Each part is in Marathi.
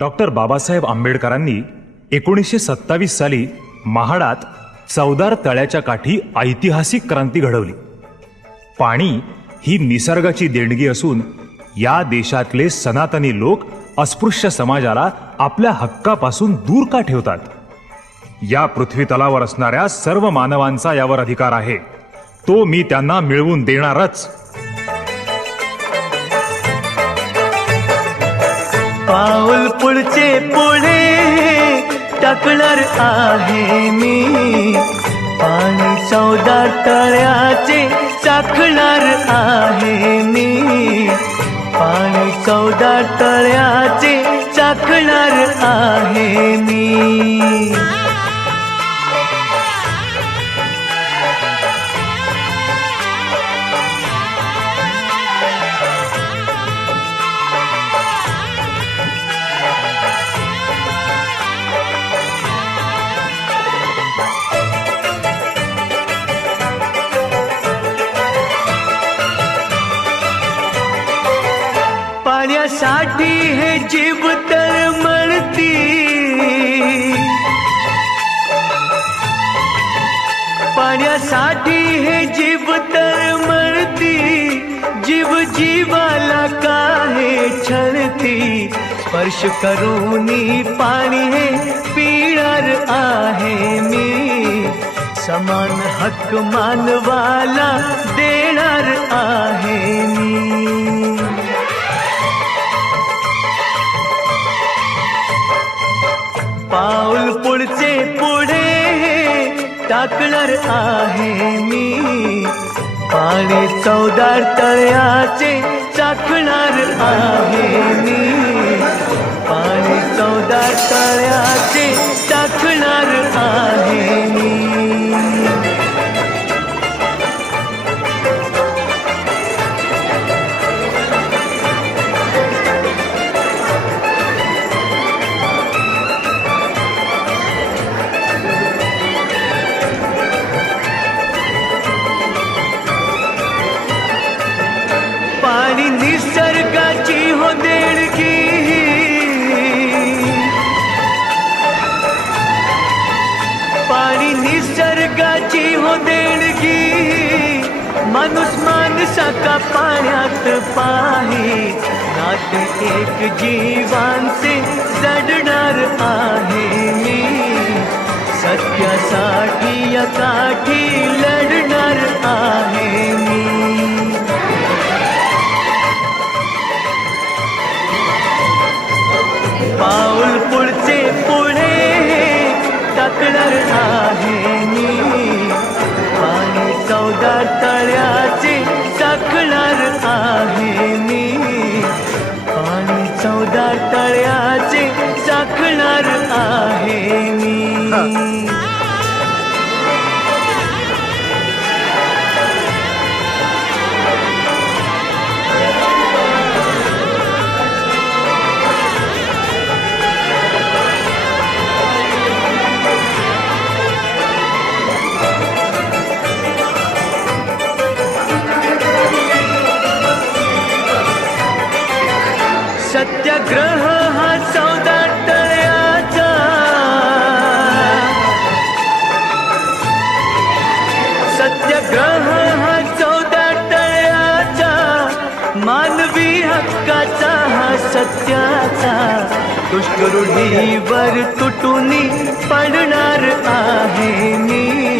डॉक्टर बाबासाहेब आंबेडकरांनी एकोणीसशे सत्तावीस साली महाडात चवदार तळ्याच्या काठी ऐतिहासिक क्रांती घडवली. पाणी ही निसर्गाची देणगी असून या देशातले सनातनी लोक अस्पृश्य समाजाला आपल्या हक्कापासून दूर का ठेवतात? या पृथ्वी तलावर असणाऱ्या सर्व मानवांचा यावर अधिकार आहे. तो मी त्यांना मिळवून देणारच. पाऊल पुढचे पुढे टाकणार आहे मी. पाणी चौदा तळ्याचे चाकणार आहे मी. पाणी चौदा तळ्याचे चाखणार स्पर्श करूनी पाणी हे पिणार आहे मी. समान हक्क मानवाला देणार आहे मी. पाऊल पुढचे पुढे टाकणार आहे मी. पाणी चौदार तळ्याचे चाकणार आहे मी. चौदा तळ्याचे टाकणार आहे माणूस माणसाचा पाण्यात पाही. नाते एक जीवांचे जडणार आहे मी. सत्यासाठी यासाठी लढणार आहे मी. पाऊल पुढचे पुढे टाकणार आहे मी. चौदा सत्याचा सत्याचा दुष्करुढीवर तुटून पडणार आहे मी.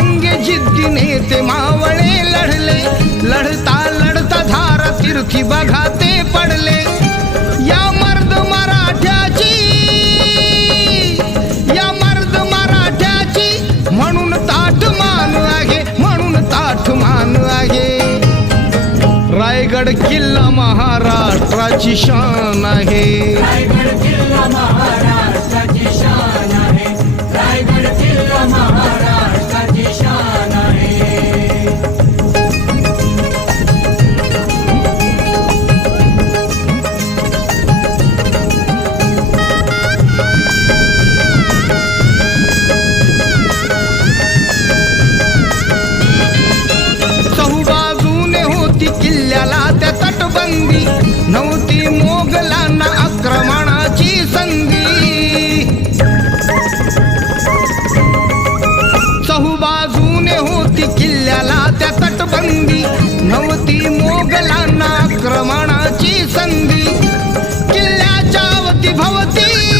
आणि जिद्दीने ते मावळे लढले. लढता लढता धारा तीर्थी बघा ते पडले. या मर्द मराठ्याची या मर्द मराठ्याची म्हणून ताठ मान आहे म्हणून ताठ मान आहे. रायगड किल्ला महाराष्ट्राची शान आहे. बंदी नव्हती मोगलांना आक्रमणाची संधी. चहूबाजूने होती किल्ल्याला त्या तटबंदी. नव्हती मोगलांना आक्रमणाची संधी. किल्ल्याच्या वती भवती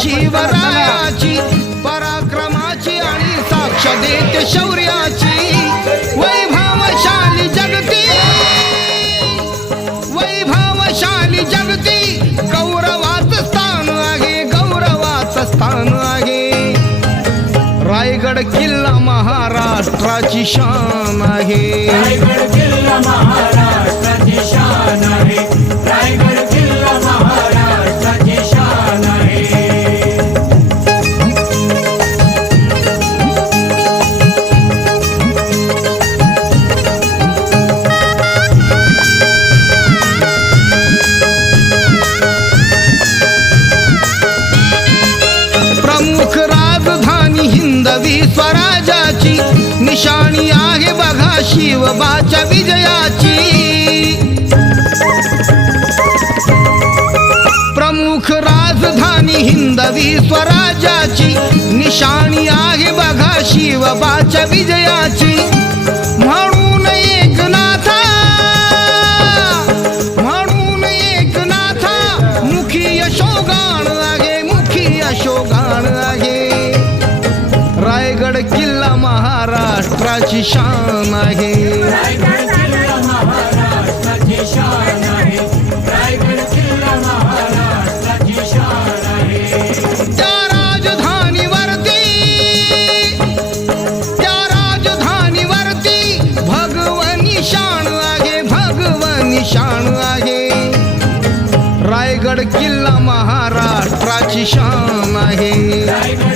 शिवरायाची पराक्रमाची आणि साक्ष देते शौर्याची. वैभवशाली जगती वैभवशाली जगती. गौरवाच स्थान आहे गौरवाच स्थान आहे. रायगड किल्ला महाराष्ट्राची शान आहे. रायगड किल्ला महाराष्ट्राची शान आहे. रायगड निशाणी आहे बघा शिवबाच्या विजयाची. प्रमुख राजधानी हिंदवी स्वराजाची निशाणी महाराष्ट्राची शान आहे. त्या राजधानीवरती त्या राजधानीवरती भगवनी शान आहे भगवनी शान आहे. रायगड किल्ला महाराष्ट्राची शान आहे.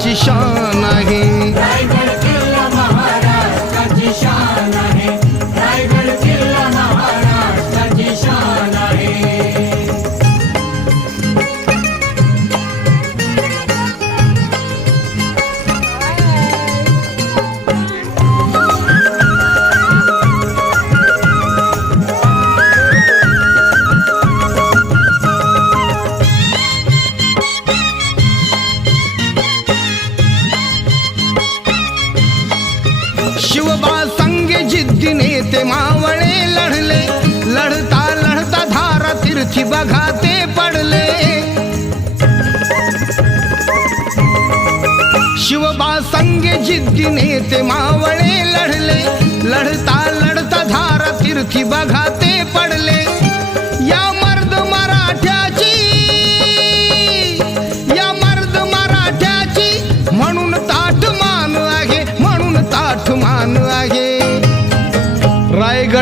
आहे रायगड किल्ला महाराष्ट्राची शान आहे लढता लढता धार तिरछी बघा ते पडले। शिवबा संगे जिद्दीने ते मावळे लढले लढता लढता धार तिरछी बघा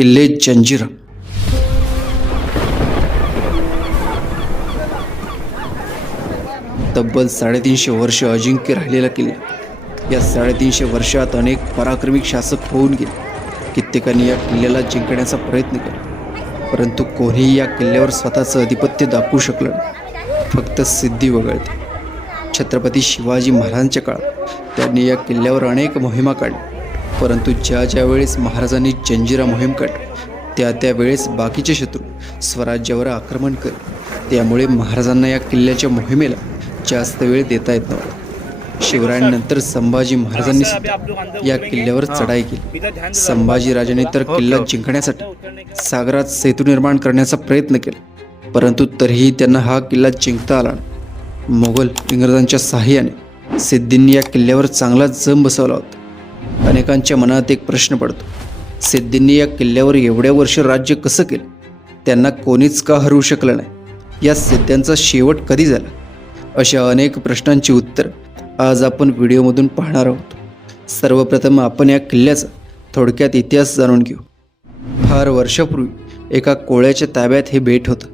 किल्ले जंजीर. तब्बल साडेतीनशे वर्ष अजिंक्य राहिलेला किल्ला. या साडेतीनशे वर्षात अनेक पराक्रमिक शासक होऊन गेले. कित्येकांनी या किल्ल्याला जिंकण्याचा प्रयत्न केला. परंतु कोणीही या किल्ल्यावर स्वतःचं आधिपत्य दाखवू शकलं नाही. फक्त सिद्धी वगळते. छत्रपती शिवाजी महाराजांच्या काळात त्यांनी या किल्ल्यावर अनेक मोहिमा काढल्या. परंतु ज्या ज्या वेळेस महाराजांनी जंजिरा मोहीम काढली त्या त्यावेळेस बाकीचे शत्रू स्वराज्यावर आक्रमण केले त्यामुळे महाराजांना या किल्ल्याच्या मोहिमेला जास्त वेळ देता येत नव्हता. शिवरायांनंतर संभाजी महाराजांनी सुद्धा या किल्ल्यावर चढाई केली. संभाजी राजांनी तर किल्ला जिंकण्यासाठी सागरात सेतू निर्माण करण्याचा प्रयत्न केला. परंतु तरीही त्यांना हा किल्ला जिंकता आला नाही. मोगल इंग्रजांच्या सहाय्याने सिद्धींनी या किल्ल्यावर चांगला जम बसवला होता. अनेकांच्या मनात एक प्रश्न पडतो. सिद्धींनी या किल्ल्यावर एवढ्या वर्ष राज्य कसं केलं? त्यांना कोणीच का हरवू शकलं नाही? या सिद्ध्यांचा शेवट कधी झाला? अशा अनेक प्रश्नांची उत्तर आज आपण व्हिडिओमधून पाहणार आहोत. सर्वप्रथम आपण या किल्ल्याचा थोडक्यात इतिहास जाणून घेऊ. फार वर्षापूर्वी एका कोळ्याच्या ताब्यात हे बेट होतं.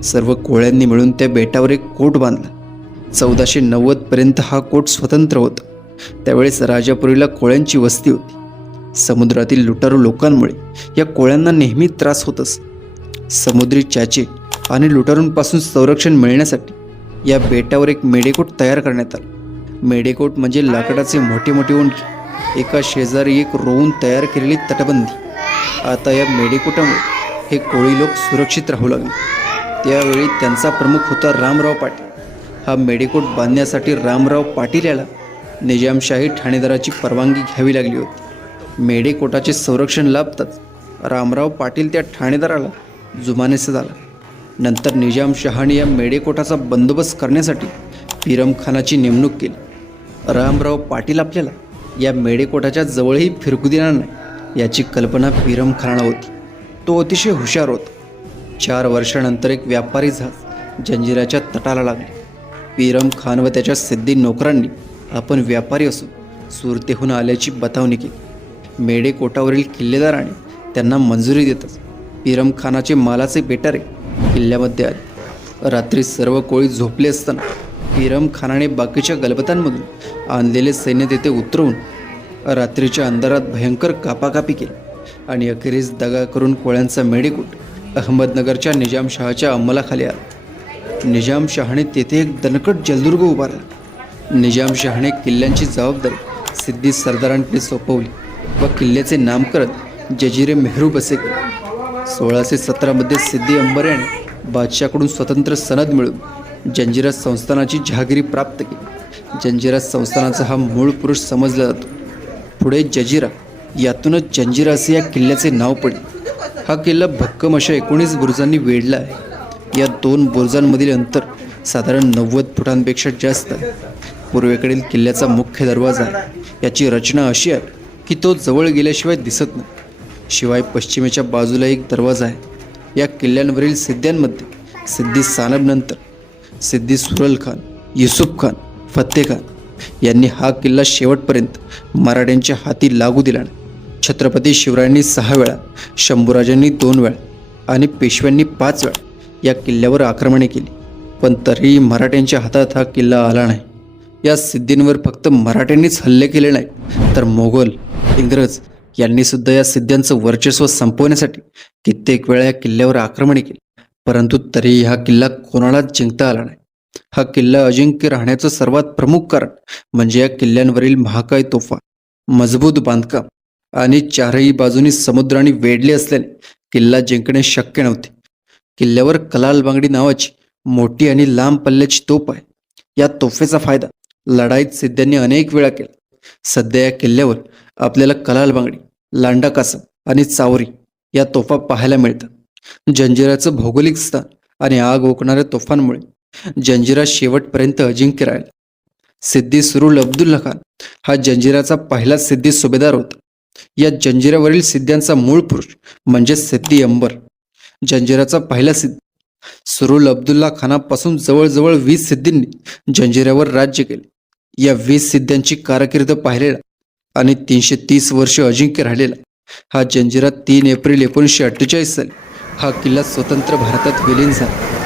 सर्व कोळ्यांनी मिळून त्या बेटावर एक कोट बांधला. चौदाशे नव्वदपर्यंत हा कोट स्वतंत्र होता. त्यावेळेस राजापुरीला कोळ्यांची वस्ती होती. समुद्रातील लुटारू लोकांमुळे या कोळ्यांना नेहमी त्रास होत असे. समुद्री चाचे आणि लुटारूंपासून संरक्षण मिळण्यासाठी या बेटावर एक मेडेकोट तयार करण्यात आला. मेडेकोट म्हणजे लाकडाचे मोठे मोठे उंडके एका शेजारी एक रोवून तयार केलेली तटबंदी. आता या मेडेकोटामुळे हे कोळी लोक सुरक्षित राहू लागले. त्यावेळी त्यांचा प्रमुख होता रामराव पाटील. हा मेडेकोट बांधण्यासाठी रामराव पाटील याला निजामशाही ठाणेदाराची परवानगी घ्यावी लागली होती. मेडेकोटाचे संरक्षण लाभताच रामराव पाटील त्या ठाणेदाराला जुमानेसे झाला. नंतर निजामशहाने या मेडेकोटाचा बंदोबस्त करण्यासाठी पिरमखानाची नेमणूक केली. रामराव पाटील आपल्याला या मेडेकोटाच्या जवळही फिरकू देणार नाही याची कल्पना पिरमखानाला होती. तो अतिशय हुशार होता. चार वर्षानंतर एक व्यापारी जहाज जंजिराच्या तटाला लागले. पिरम खान व त्याच्या सिद्धी नोकरांनी आपण व्यापारी असून सुरतेहून आल्याची बतावणी केली. मेडेकोटावरील किल्लेदाराने त्यांना मंजुरी देतच पिरमखानाचे मालाचे बेटारे किल्ल्यामध्ये आले. रात्री सर्व कोळी झोपले असताना पिरमखानाने बाकीच्या गलबतांमधून आणलेले सैन्य तेथे उतरवून रात्रीच्या अंधारात भयंकर कापाकापी केली आणि अखेरीस दगा करून कोळ्यांचा मेडेकोट अहमदनगरच्या निजामशहाच्या अंमलाखाली आला. निजामशहाने तेथे एक दणकट जलदुर्ग उभारला. निजामशहाने किल्ल्यांची जबाबदारी सिद्धी सरदारांकडे सोपवली व किल्ल्याचे नामकरण जजिरे मेहरू बसे केले. सोळाशे सतरामध्ये सिद्धी अंबर याने बादशाकडून स्वतंत्र सनद मिळवून जंजिरा संस्थानाची जहागिरी प्राप्त केली. जंजिरा संस्थानाचा हा मूळ पुरुष समजला जातो. पुढे जजिरा यातूनच जंजिरा असे या किल्ल्याचे नाव पडले. हा किल्ला भक्कम अशा एकोणीस बुरुजांनी वेढला आहे. या दोन बुरुजांमधील अंतर साधारण नव्वद फुटांपेक्षा जास्त आहे. पूर्वेकडील किल्ल्याचा मुख्य दरवाजा आहे याची रचना अशी आहे की तो जवळ गेल्याशिवाय दिसत नाही. शिवाय पश्चिमेच्या बाजूला एक दरवाजा आहे. या किल्ल्यांवरील सिद्ध्यांमध्ये सिद्धी सानबनंतर सिद्धी सुरल खान युसुफ खान फत्ते खान यांनी हा किल्ला शेवटपर्यंत मराठ्यांच्या हाती लागू दिला नाही. छत्रपती शिवरायांनी सहा वेळा शंभूराजांनी दोन वेळा आणि पेशव्यांनी पाच वेळा या किल्ल्यावर आक्रमणे केली. पण तरीही मराठ्यांच्या हातात हा किल्ला आला नाही. या सिद्धींवर फक्त मराठ्यांनीच हल्ले केले नाही तर मोगल इंग्रज यांनी सुद्धा या सिद्ध्यांचं वर्चस्व संपवण्यासाठी कित्येक वेळा या किल्ल्यावर आक्रमणे केली. परंतु तरीही हा किल्ला कोणालाच जिंकता आला नाही. हा किल्ला अजिंक्य राहण्याचं सर्वात प्रमुख कारण म्हणजे या किल्ल्यांवरील महाकाय तोफा मजबूत बांधकाम आणि चारही बाजूनी समुद्राने वेढले असल्याने किल्ला जिंकणे शक्य नव्हते. किल्ल्यावर कलाल बांगडी नावाची मोठी आणि लांब पल्ल्याची तोफ आहे. या तोफेचा फायदा लढाईत सिद्ध्यांनी अनेक वेळा केला. सध्या या किल्ल्यावर आपल्याला कलाल बांगडी लांडा कासम आणि चावरी या तोफा पाहायला मिळतात. जंजिराचं भौगोलिक स्थान आणि आग ओकणाऱ्या तोफांमुळे जंजिरा शेवटपर्यंत अजिंक्य राहिला. सिद्धी सुरुल अब्दुल्ला खान हा जंजिराचा पहिला सिद्धी सुभेदार होता. या जंजिरावरील सिद्ध्यांचा मूळ पुरुष म्हणजे सिद्धी अंबर. जंजिराचा पहिला सिद्ध सुरुल अब्दुल्ला खानापासून जवळजवळ वीस सिद्धींनी जंजिऱ्यावर राज्य केले. या वीस सिद्ध्यांची कारकीर्द पाहिलेला आणि तीनशे तीस वर्ष अजिंक्य राहिलेला. हा जंजिरा तीन एप्रिल एकोणीसशे अठ्ठेचाळीस साली हा किल्ला स्वतंत्र भारतात विलीन झाला.